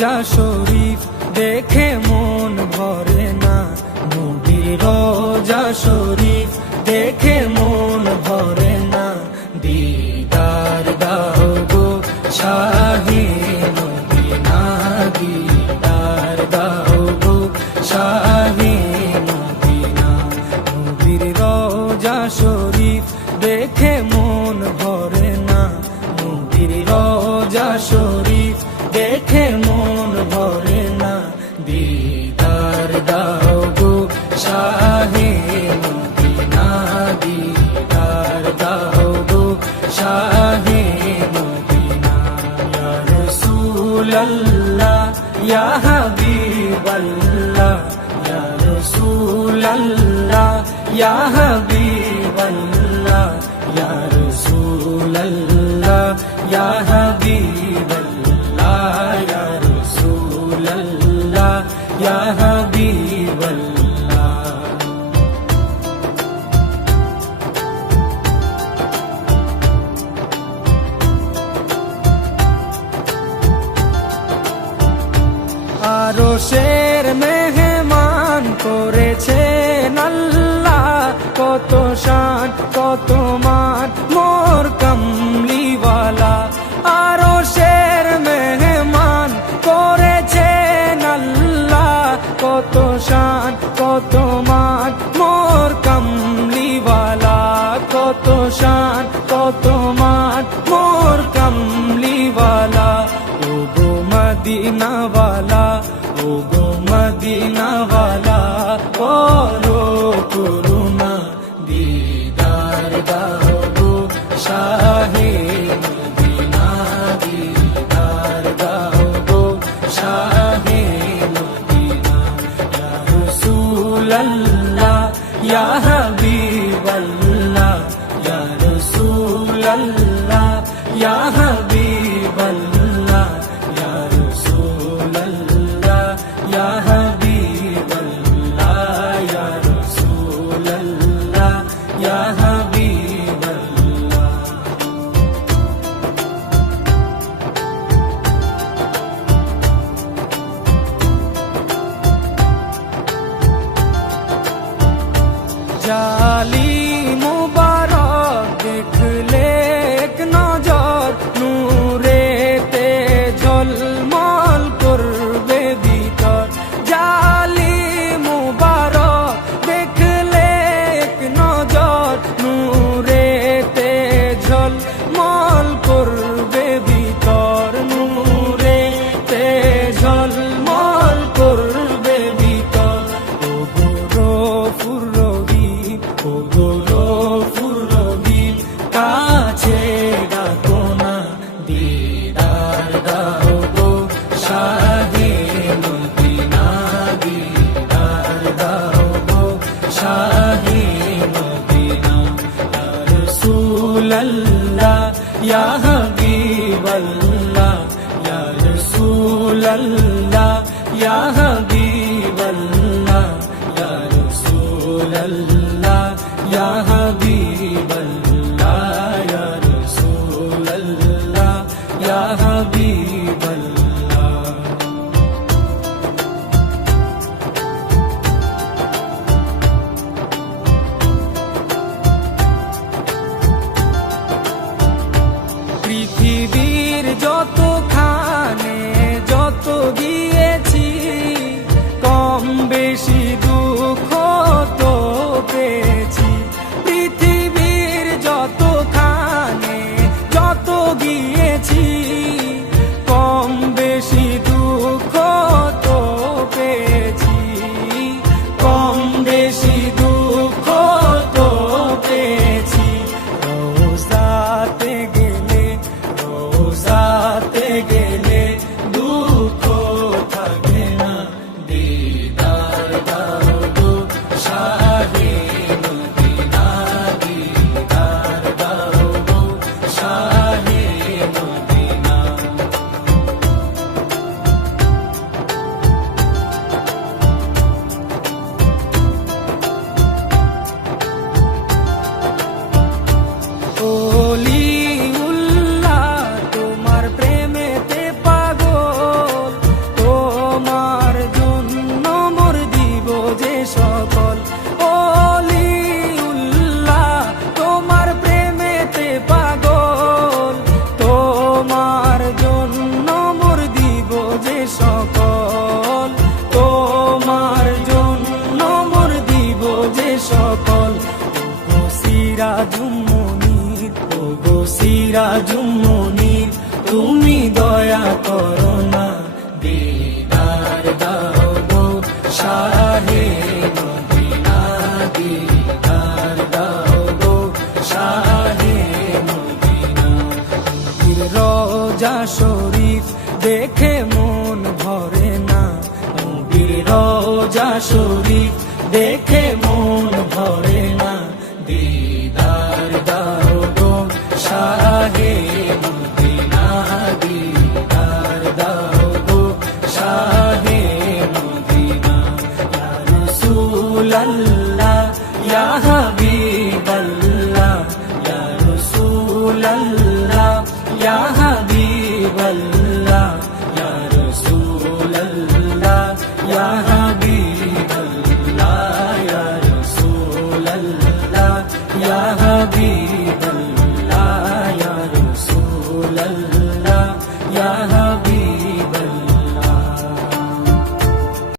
রোজা শরীফ দেখে মন ভরে না, নবীর রোজা শরীফ দেখে মন ভরে না। দিদার দাও গো শাহে মদিনা, দিদার দাও গো শাহে মদিনা। নবীর রোজা শরীফ দেখে মন ভরে না, নবীর রোজা শরীফ দেখে মন ভরে না। দিদার দাও গো শাহে মদিনা, দিদার দাও গো শাহে মদিনা। ইয়া রাসূলাল্লাহ ইয়া হাবিবাল্লাহ, ইয়া রাসূলাল্লাহ ইয়া হাবিবাল্লাহ, ইয়া রাসূলাল্লাহ ইয়া হাবিবাল্লাহ, ইয়া রাসূলাল্লাহ ইয়া হাবিবাল্লাহ। আরশের মেহমান করেছেন আল্লাহ, কত শান কত মান মোর কামলিওয়ালা। আরশের মেহমান করেছেন আল্লাহ, কত শান কত মান মোর কামলিওয়ালা, কত শান কত মান মোর কামলিওয়ালা। ও গো মদিনাওয়ালা, ও গো মদিনাওয়ালা, করো করুণা, দিদার দাও গো শাহে মদিনা, দিদার দাও গো শাহে মদিনা। ইয়া রাসূলাল্লাহ ইয়া হাবিবাল্লাহ, ইয়া রাসূলাল্লাহ ইয়া হাবিবাল্লাহ, ইয়া রাসূলাল্লাহ ইয়া হাবিবাল্লাহ, ইয়া রাসূলাল্লাহ ইয়া হাবিবাল্লাহ। জালি মুবারক দেখলে এক নজর, নূরেতে ঝলমল করবে ভিতর। জালি মুবারক দেখলে এক নজর, নূরেতে ঝলমল করবে ভিতর, নূরেতে ঝলমল করবে ভিতর। ও গো গফুর রহিম, ও গো গফুর রহিম, কাছে ডাকো না, দিদার দাও গো শাহে মদিনা, দিদার দাও গো শাহে মদিনা। ইয়া রাসূলাল্লাহ ইয়া হাবিবাল্লাহ, ইয়া রাসূলাল্লাহ ইয়া হাবিবাল্লাহ, ইয়া রাসূলাল্লাহ ইয়া হাবিবাল্লাহ, ইয়া রাসূলাল্লাহ ইয়া হাবিবাল্লাহ। পৃথিবীর যতখানে যত দেখে মন ভরে না, নবীর রওজা শরীফ দেখে মন ভরে না। দিদার দাও গো শাহে মদিনা, দিদার দাও গো শাহে মদিনা। ইয়া রাসূলাল্লাহ ইয়া হাবিবাল্লাহ, ইয়া রাসূলাল্লাহ ইয়া হাবিবাল্লাহ, ইয়া রাসূলাল্লাহ ইয়া